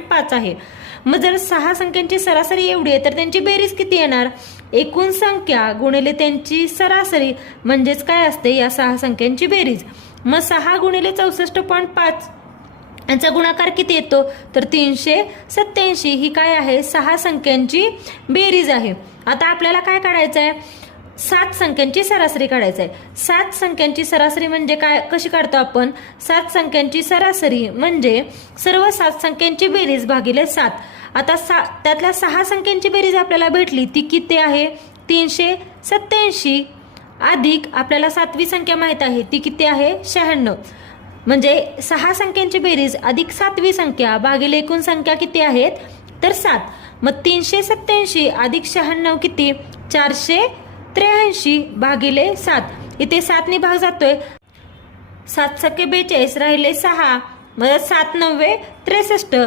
5 आहे. मग जर 6 संख्यांची सरासरी एवढी आहे तर त्यांची बेरीज किती येणार? एकूण संख्या गुणिले त्यांची सरासरी म्हणजेच काय असते या 6 संख्यांची बेरीज. मग 6 गुणिले 64.5 यांचा गुणाकार किती येतो? तर 387 ही काय आहे? 6 संख्यांची बेरीज आहे. आता आपल्याला काय काढायचं आहे? 7 संख्यांची सरासरी काढायचं आहे. 7 संख्यांची सरासरी म्हणजे काय, कशी काढतो आपण? 7 संख्यांची सरासरी म्हणजे सर्व 7 संख्यांची बेरीज भागिले 7. आता त्यातल्या 6 संख्यांची बेरीज आपल्याला भेटली, ती किती आहे? 387 अधिक आपल्याला 7वी संख्या माहित आहे, ती किती आहे? 96. म्हणजे 6 संख्यांची बेरीज अधिक 7वी संख्या भागिले एकूण संख्या किती आहेत? तर 7. मग 387 अधिक 96 किती? 483 भागिले 7. इथे 7 ने भाग जातोय. 7 × 42 राहिले 6. मग 7 × 9 = 63.